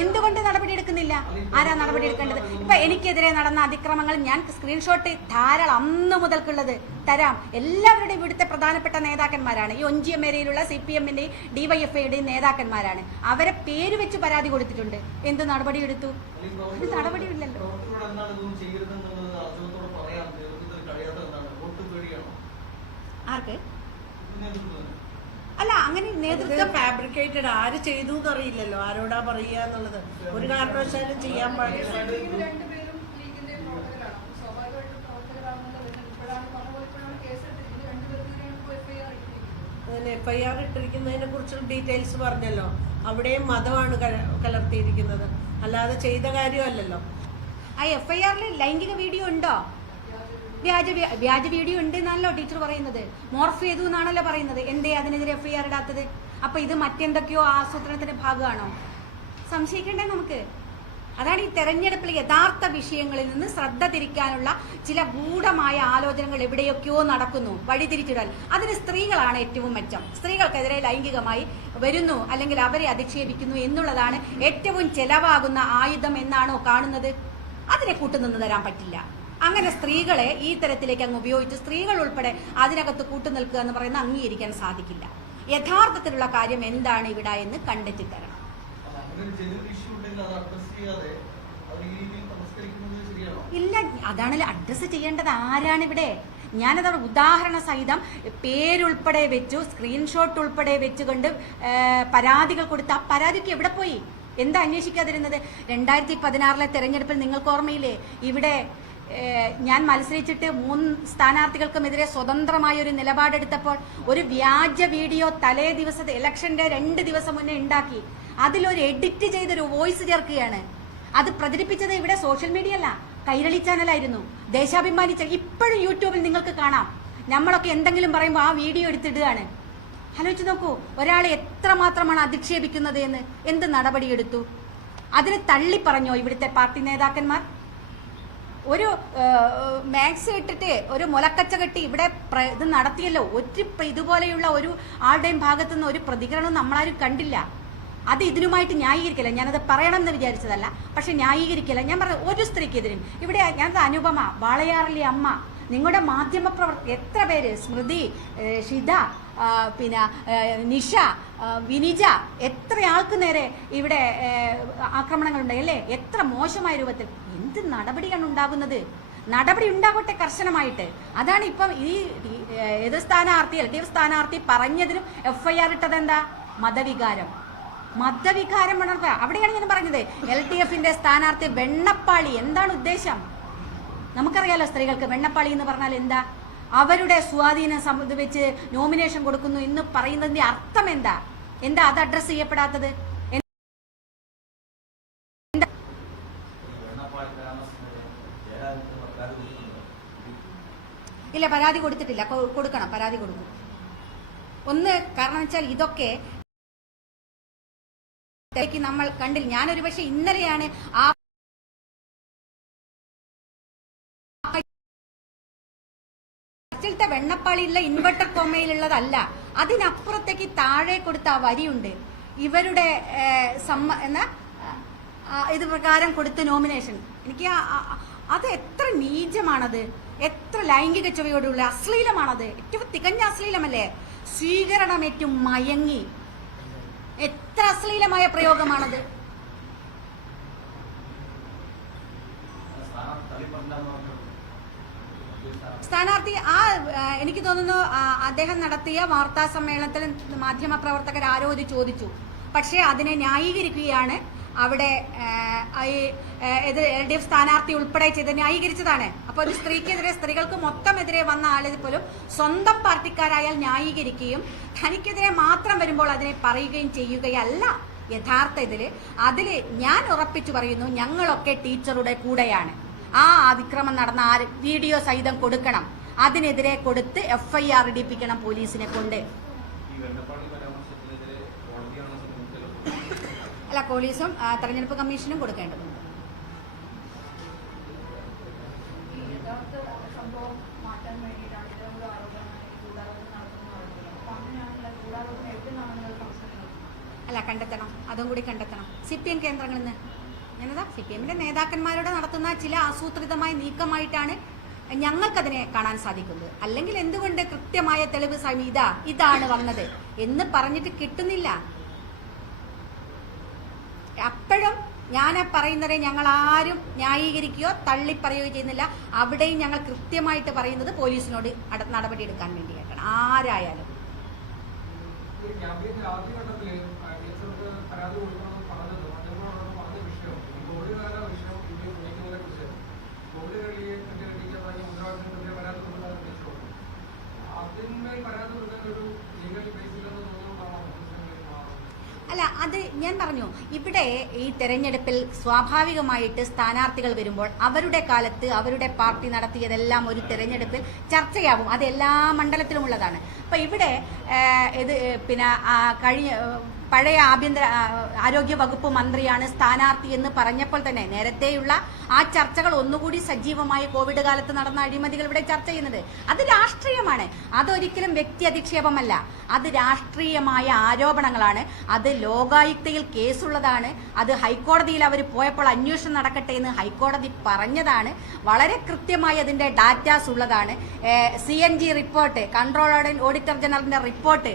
എന്തുകൊണ്ട് നടപടിയെടുക്കുന്നില്ല? ആരാ നടപടിയെടുക്കേണ്ടത്? ഇപ്പൊ എനിക്കെതിരെ നടന്ന അതിക്രമങ്ങൾ ഞാൻ സ്ക്രീൻഷോട്ട് ധാരാളം അന്ന് മുതൽക്കുള്ളത് തരാം. എല്ലാവരുടെയും ഇവിടുത്തെ പ്രധാനപ്പെട്ട നേതാക്കന്മാരാണ്. ഈ ഒഞ്ചിയമേരയിലുള്ള CPM-ന്റെയും DYFI-യുടെയും നേതാക്കന്മാരാണ്. അവരെ പേര് വെച്ച് പരാതി കൊടുത്തിട്ടുണ്ട്. എന്ത് നടപടിയെടുത്തു? ഒരു നടപടിയില്ലല്ലോ. ആർക്ക്? അല്ല, അങ്ങനെ നേതൃത്വം ഫാബ്രിക്കേറ്റഡ് ആര് ചെയ്തു എന്നറിയില്ലല്ലോ. ആരോടാ പറയുക എന്നുള്ളത് ഒരു കാരണവശാലും ചെയ്യാൻ പാടില്ല. രണ്ടുപേരും ലീഗിന്റെ പ്രവർത്തകരാണ്, സ്വാഭാവികമായിട്ടും പ്രവർത്തകരാണെന്നുള്ള ഇപ്പോഴാണ് പറഞ്ഞ പോലെ ഇപ്പോഴാണ് കേസെടുത്തിരിക്കുന്നത്. രണ്ടുപേർക്കും FIR ഇട്ടിരിക്കുന്നതിനെ കുറിച്ചുള്ള ഡീറ്റെയിൽസ് പറഞ്ഞല്ലോ. അവിടെയും മതമാണ് കലർത്തിയിരിക്കുന്നത്, അല്ലാതെ ചെയ്ത കാര്യമല്ലല്ലോ. ആ FIR-ൽ ലൈംഗിക വീഡിയോ ഉണ്ടോ? വ്യാജ വീഡിയോ ഉണ്ട് എന്നാണല്ലോ ടീച്ചർ പറയുന്നത്. മോർഫ് ചെയ്തു എന്നാണല്ലോ പറയുന്നത്. എന്തേ അതിനെതിരെ FIR ഇടാത്തത്? അപ്പൊ ഇത് മറ്റെന്തൊക്കെയോ ആസൂത്രണത്തിന്റെ ഭാഗമാണോ? സംശയിക്കണ്ടേ നമുക്ക്? അതാണ് ഈ തെരഞ്ഞെടുപ്പിൽ യഥാർത്ഥ വിഷയങ്ങളിൽ നിന്ന് ശ്രദ്ധ തിരിക്കാനുള്ള ചില ഗൂഢമായ ആലോചനകൾ എവിടെയൊക്കെയോ നടക്കുന്നു, വഴിതിരിച്ചിടാൻ. അതിന് സ്ത്രീകളാണ് ഏറ്റവും മെച്ചം. സ്ത്രീകൾക്കെതിരെ ലൈംഗികമായി വരുന്നു അല്ലെങ്കിൽ അവരെ അധിക്ഷേപിക്കുന്നു എന്നുള്ളതാണ് ഏറ്റവും ചെലവാകുന്ന ആയുധം എന്നാണോ കാണുന്നത്? അതിനെ കൂട്ടുനിന്ന് തരാൻ പറ്റില്ല. അങ്ങനെ സ്ത്രീകളെ ഈ തരത്തിലേക്ക് അങ്ങ് ഉപയോഗിച്ച് സ്ത്രീകൾ ഉൾപ്പെടെ അതിനകത്ത് കൂട്ടുനിൽക്കുക എന്ന് പറയുന്നത് അംഗീകരിക്കാൻ സാധിക്കില്ല. യഥാർത്ഥത്തിലുള്ള കാര്യം എന്താണ് ഇവിടെ എന്ന് കണ്ടെത്തി തരണം. ഇല്ല, അതാണല്ലോ അഡ്രസ് ചെയ്യേണ്ടത്. ആരാണ് ഇവിടെ? ഞാനത് ഉദാഹരണ സഹിതം പേരുൾപ്പെടെ വെച്ചു, സ്ക്രീൻഷോട്ട് ഉൾപ്പെടെ വെച്ചുകൊണ്ട് പരാതികൾ കൊടുത്ത് ആ പരാതിക്ക് എവിടെ പോയി? എന്താ അന്വേഷിക്കാതിരുന്നത്? 2016 തെരഞ്ഞെടുപ്പിൽ നിങ്ങൾക്ക് ഓർമ്മയില്ലേ? ഇവിടെ ഞാൻ മത്സരിച്ചിട്ട് 3 സ്ഥാനാർത്ഥികൾക്കുമെതിരെ സ്വതന്ത്രമായ ഒരു നിലപാടെടുത്തപ്പോൾ ഒരു വ്യാജ വീഡിയോ തലേ ദിവസത്തെ ഇലക്ഷന്റെ 2 ദിവസം മുന്നേ ഉണ്ടാക്കി അതിലൊരു എഡിറ്റ് ചെയ്തൊരു വോയിസ് ചേർക്കുകയാണ്. അത് പ്രചരിപ്പിച്ചത് ഇവിടെ സോഷ്യൽ മീഡിയ അല്ല, കൈരളി ചാനലായിരുന്നു, ദേശാഭിമാനി. ഇപ്പോഴും യൂട്യൂബിൽ നിങ്ങൾക്ക് കാണാം. നമ്മളൊക്കെ എന്തെങ്കിലും പറയുമ്പോൾ ആ വീഡിയോ എടുത്തിടുകയാണ്. ആലോചിച്ച് നോക്കൂ, ഒരാളെ എത്രമാത്രമാണ് അധിക്ഷേപിക്കുന്നത് എന്ന്. എന്ത് നടപടിയെടുത്തു? അതിനെ തള്ളി പറഞ്ഞോ ഇവിടുത്തെ പാർട്ടി നേതാക്കന്മാർ? ഒരു മാക്സ് ഇട്ടിട്ട് ഒരു മുലക്കച്ച കെട്ടി ഇവിടെ ഇത് നടത്തിയല്ലോ. ഇതുപോലെയുള്ള ഒരു ആളുടെയും ഭാഗത്തുനിന്ന് ഒരു പ്രതികരണം നമ്മളാരും കണ്ടില്ല. അത് ഇതിനുമായിട്ട് ന്യായീകരിക്കില്ല. ഞാനത് പറയണം എന്ന് വിചാരിച്ചതല്ല, പക്ഷെ ന്യായീകരിക്കില്ല. ഞാൻ പറഞ്ഞ ഒരു സ്ത്രീക്കെതിരും ഇവിടെ ഞാനത് അനുപമ, വാളയാറിലെ അമ്മ, നിങ്ങളുടെ മാധ്യമപ്രവർത്തകർ എത്ര പേര്, സ്മൃതി, ഷിത, പിന്നെ നിഷ, വിനിജ, എത്ര ആൾക്ക് നേരെ ഇവിടെ ആക്രമണങ്ങളുണ്ടായി അല്ലേ? എത്ര മോശമായ രൂപത്തിൽ. എന്ത് നടപടിയാണ് ഉണ്ടാകുന്നത്? നടപടി ഉണ്ടാകട്ടെ കർശനമായിട്ട്. അതാണ് ഇപ്പം ഈ ഏത് സ്ഥാനാർത്ഥി, LDF സ്ഥാനാർത്ഥി പറഞ്ഞതിനും FIR ഇട്ടത് എന്താ? മതവികാരം വളർത്തുക. അവിടെയാണ് ഞാൻ പറഞ്ഞത് LDFന്റെ സ്ഥാനാർത്ഥി വെണ്ണപ്പാളി. എന്താണ് ഉദ്ദേശം? നമുക്കറിയാലോ സ്ത്രീകൾക്ക് വെണ്ണപ്പാളി എന്ന് പറഞ്ഞാൽ എന്താ? അവരുടെ സ്വാധീനം വെച്ച് നോമിനേഷൻ കൊടുക്കുന്നു എന്ന് പറയുന്നതിന്റെ അർത്ഥം എന്താ? അത് അഡ്രസ് ചെയ്യപ്പെടാത്തത്? ഇല്ല, പരാതി കൊടുത്തിട്ടില്ല. കൊടുക്കണം, പരാതി കൊടുക്കും. ഒന്ന് കാരണം വെച്ചാൽ ഇതൊക്കെ നമ്മൾ കണ്ടില്ല. ഞാനൊരു പക്ഷെ ഇന്നലെയാണ് ആ വെണ്ണപ്പാളിയുള്ള ഇൻവെർട്ടർ കോമയിലുള്ളതല്ല, അതിനപ്പുറത്തേക്ക് താഴെ കൊടുത്ത ആ വരിയുണ്ട്. ഇവരുടെ ഇത് പ്രകാരം കൊടുത്ത നോമിനേഷൻ. എനിക്ക് അത് എത്ര നീചമാണത്, എത്ര ലൈംഗിക ചുവയോടുള്ള അശ്ലീലമാണത്. ഏറ്റവും തികഞ്ഞ അശ്ലീലമല്ലേ? സ്വീകരണമേറ്റവും മയങ്ങി. എത്ര അശ്ലീലമായ പ്രയോഗമാണത്. സ്ഥാനാർത്ഥി എനിക്ക് തോന്നുന്നു അദ്ദേഹം നടത്തിയ വാർത്താ സമ്മേളനത്തിൽ മാധ്യമപ്രവർത്തകർ ആരോ ഇത് ചോദിച്ചു. പക്ഷേ അതിനെ ന്യായീകരിക്കുകയാണ് അവിടെ LDF സ്ഥാനാർത്ഥി ഉൾപ്പെടെ ചെയ്ത് ന്യായീകരിച്ചതാണ്. അപ്പോൾ ഒരു സ്ത്രീക്കെതിരെ, സ്ത്രീകൾക്ക് മൊത്തമെതിരെ വന്ന ആളിൽ പോലും സ്വന്തം പാർട്ടിക്കാരായാൽ ന്യായീകരിക്കുകയും തനിക്കെതിരെ മാത്രം വരുമ്പോൾ അതിനെ പറയുകയും ചെയ്യുകയല്ല യഥാർത്ഥത്തില്. അതില് ഞാൻ ഉറപ്പിച്ചു പറയുന്നു, ഞങ്ങളൊക്കെ ടീച്ചറുടെ കൂടെയാണ്. ആ അതിക്രമം നടന്ന വീഡിയോ സഹിതം കൊടുക്കണം, അതിനെതിരെ കൊടുത്ത് FIR ഇടിപ്പിക്കണം പോലീസിനെ കൊണ്ട്. അല്ല, പോലീസും തെരഞ്ഞെടുപ്പ് കമ്മീഷനും കൊടുക്കേണ്ടതുണ്ട്. അല്ല, കണ്ടെത്തണം, അതും കൂടി കണ്ടെത്തണം. CPM കേന്ദ്രങ്ങളിൽ നിന്ന് ഞാനതാ CPMന്റെ നേതാക്കന്മാരോട് നടത്തുന്ന ചില ആസൂത്രിതമായ നീക്കമായിട്ടാണ് ഞങ്ങൾക്കതിനെ കാണാൻ സാധിക്കുന്നത്. അല്ലെങ്കിൽ എന്തുകൊണ്ട് കൃത്യമായ തെളിവ് ഇതാണ് വന്നത് എന്ന് പറഞ്ഞിട്ട് കിട്ടുന്നില്ല? അപ്പോഴും ഞാൻ പറയുന്നവരെ ഞങ്ങൾ ആരും ന്യായീകരിക്കുകയോ തള്ളിപ്പറയുകയോ ചെയ്യുന്നില്ല. അവിടെയും ഞങ്ങൾ കൃത്യമായിട്ട് പറയുന്നത് പോലീസിനോട് നടപടിയെടുക്കാൻ വേണ്ടിയിട്ടാണ് ആരായാലും. അല്ല, അത് ഞാൻ പറഞ്ഞു, ഇവിടെ ഈ തെരഞ്ഞെടുപ്പിൽ സ്വാഭാവികമായിട്ട് സ്ഥാനാർത്ഥികൾ വരുമ്പോൾ അവരുടെ കാലത്ത് അവരുടെ പാർട്ടി നടത്തിയതെല്ലാം ഒരു തെരഞ്ഞെടുപ്പിൽ ചർച്ചയാവും. അത് എല്ലാ മണ്ഡലത്തിലുമുള്ളതാണ്. അപ്പൊ ഇവിടെ ഇത് പിന്നെ പഴയ ആരോഗ്യ വകുപ്പ് മന്ത്രിയാണ് സ്ഥാനാർത്ഥി എന്ന് പറഞ്ഞപ്പോൾ തന്നെ നേരത്തെയുള്ള ആ ചർച്ചകൾ ഒന്നുകൂടി സജീവമായി കോവിഡ് കാലത്ത് നടന്ന അഴിമതികൾ ഇവിടെ ചർച്ച ചെയ്യുന്നത് അത് രാഷ്ട്രീയമാണ്. അതൊരിക്കലും വ്യക്തി അധിക്ഷേപമല്ല, അത് രാഷ്ട്രീയമായ ആരോപണങ്ങളാണ്. അത് ലോകായുക്തയിൽ കേസുള്ളതാണ്. അത് ഹൈക്കോടതിയിൽ അവർ പോയപ്പോൾ അന്വേഷണം നടക്കട്ടെ എന്ന് ഹൈക്കോടതി പറഞ്ഞതാണ്. വളരെ കൃത്യമായി അതിന്റെ ഡാറ്റാസ് ഉള്ളതാണ്. CNG report, controller and auditor ജനറലിന്റെ റിപ്പോർട്ട്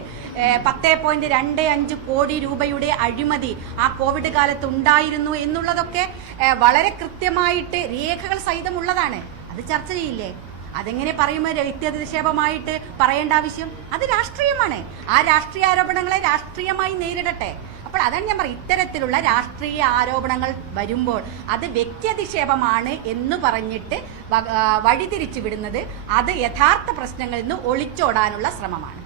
10.25 കോടി രൂപയുടെ അഴിമതി ആ കോവിഡ് കാലത്ത് ഉണ്ടായിരുന്നു എന്നുള്ളതൊക്കെ വളരെ കൃത്യമായിട്ട് രേഖകൾ സഹിതമുള്ളതാണ്. അത് ചർച്ച ചെയ്യില്ലേ? അതെങ്ങനെ പറയുമ്പോൾ വ്യക്തിയധിക്ഷേപമായിട്ട് പറയേണ്ട ആവശ്യം? അത് രാഷ്ട്രീയമാണ്. ആ രാഷ്ട്രീയ ആരോപണങ്ങളെ രാഷ്ട്രീയമായി നേരിടട്ടെ. അപ്പോൾ അതാണ് ഞാൻ പറയും, ഇത്തരത്തിലുള്ള രാഷ്ട്രീയ ആരോപണങ്ങൾ വരുമ്പോൾ അത് വ്യക്തിയധിക്ഷേപമാണ് എന്ന് പറഞ്ഞിട്ട് വഴിതിരിച്ചു വിടുന്നത് അത് യഥാർത്ഥ പ്രശ്നങ്ങളിൽ നിന്ന് ഒളിച്ചോടാനുള്ള ശ്രമമാണ്.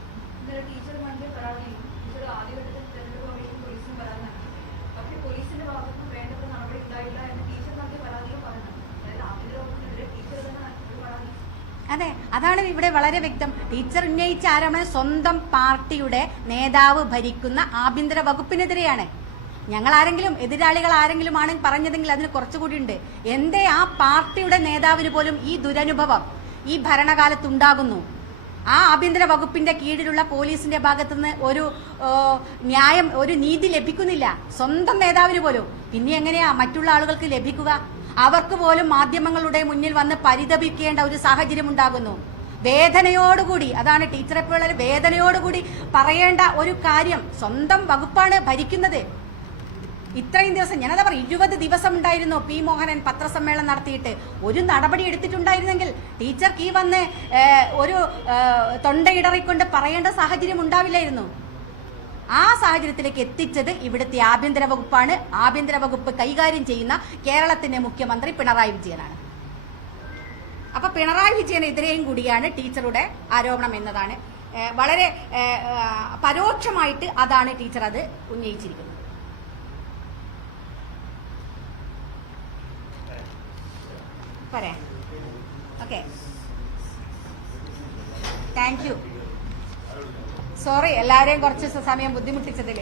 ടീച്ചർ മന്ത്രി പരാതി ടീച്ചർ ആദ്യഘട്ടത്തിൽ തെരഞ്ഞെടുപ്പ് കമ്മീഷൻ പോലീസിന് പരാതി നൽകി. പക്ഷേ പോലീസിന്റെ ഭാഗത്തുനിന്ന് വേണ്ടത്ര നടപടി ഉണ്ടായില്ല എന്ന് ടീച്ചർ നൽകിയ പരാതിയിൽ പറയുന്നത്. അതായത് ആഭ്യന്തര വകുപ്പിനെതിരെ ടീച്ചർ തന്നെ ഒരു പരാതി. അതെ, അതാണ് ഇവിടെ വളരെ വ്യക്തം. ടീച്ചർ ഉന്നയിച്ച ആരോപണം സ്വന്തം പാർട്ടിയുടെ നേതാവ് ഭരിക്കുന്ന ആഭ്യന്തര വകുപ്പിനെതിരെയാണ്. ഞങ്ങൾ ആരെങ്കിലും എതിരാളികൾ ആരെങ്കിലും ആണ് പറഞ്ഞതെങ്കിൽ അതിന് കുറച്ചുകൂടി ഉണ്ട്. എന്തേ ആ പാർട്ടിയുടെ നേതാവിന് പോലും ഈ ദുരനുഭവം ഈ ഭരണകാലത്തുണ്ടാകുന്നു? ആ ആഭ്യന്തര വകുപ്പിന്റെ കീഴിലുള്ള പോലീസിന്റെ ഭാഗത്തുനിന്ന് ഒരു ന്യായം, ഒരു നീതി ലഭിക്കുന്നില്ല സ്വന്തം നേതാവിന് പോലും. പിന്നെ എങ്ങനെയാ മറ്റുള്ള ആളുകൾക്ക് ലഭിക്കുക? അവർക്ക് പോലും മാധ്യമങ്ങളുടെ മുന്നിൽ വന്ന് പരിതപിക്കേണ്ട ഒരു സാഹചര്യം ഉണ്ടാകുന്നു. വേദനയോടുകൂടി, അതാണ് ടീച്ചറെ പോലുള്ള വേദനയോടുകൂടി പറയേണ്ട ഒരു കാര്യം. സ്വന്തം വകുപ്പാണ് ഭരിക്കുന്നത്. ഇത്രയും ദിവസം ഞാനതാ പറയും, 20 ദിവസം ഉണ്ടായിരുന്നു പി മോഹനൻ പത്രസമ്മേളനം നടത്തിയിട്ട്. ഒരു നടപടി എടുത്തിട്ടുണ്ടായിരുന്നെങ്കിൽ ടീച്ചർക്ക് ഈ വന്ന് ഒരു തൊണ്ടയിടറിക്കൊണ്ട് പറയേണ്ട സാഹചര്യം ഉണ്ടാവില്ലായിരുന്നു. ആ സാഹചര്യത്തിലേക്ക് എത്തിച്ചത് ഇവിടുത്തെ ആഭ്യന്തര വകുപ്പാണ്. ആഭ്യന്തര വകുപ്പ് കൈകാര്യം ചെയ്യുന്ന കേരളത്തിന്റെ മുഖ്യമന്ത്രി പിണറായി വിജയനാണ്. അപ്പൊ പിണറായി വിജയനെതിരെയും കൂടിയാണ് ടീച്ചറുടെ ആരോപണം എന്നതാണ് വളരെ പരോക്ഷമായിട്ട് അതാണ് ടീച്ചർ അത് ഉന്നയിച്ചിരിക്കുന്നത്. പറയാം. Okay, thank you. സോറി എല്ലാവരെയും കുറച്ച് സമയം ബുദ്ധിമുട്ടിച്ചതിൽ.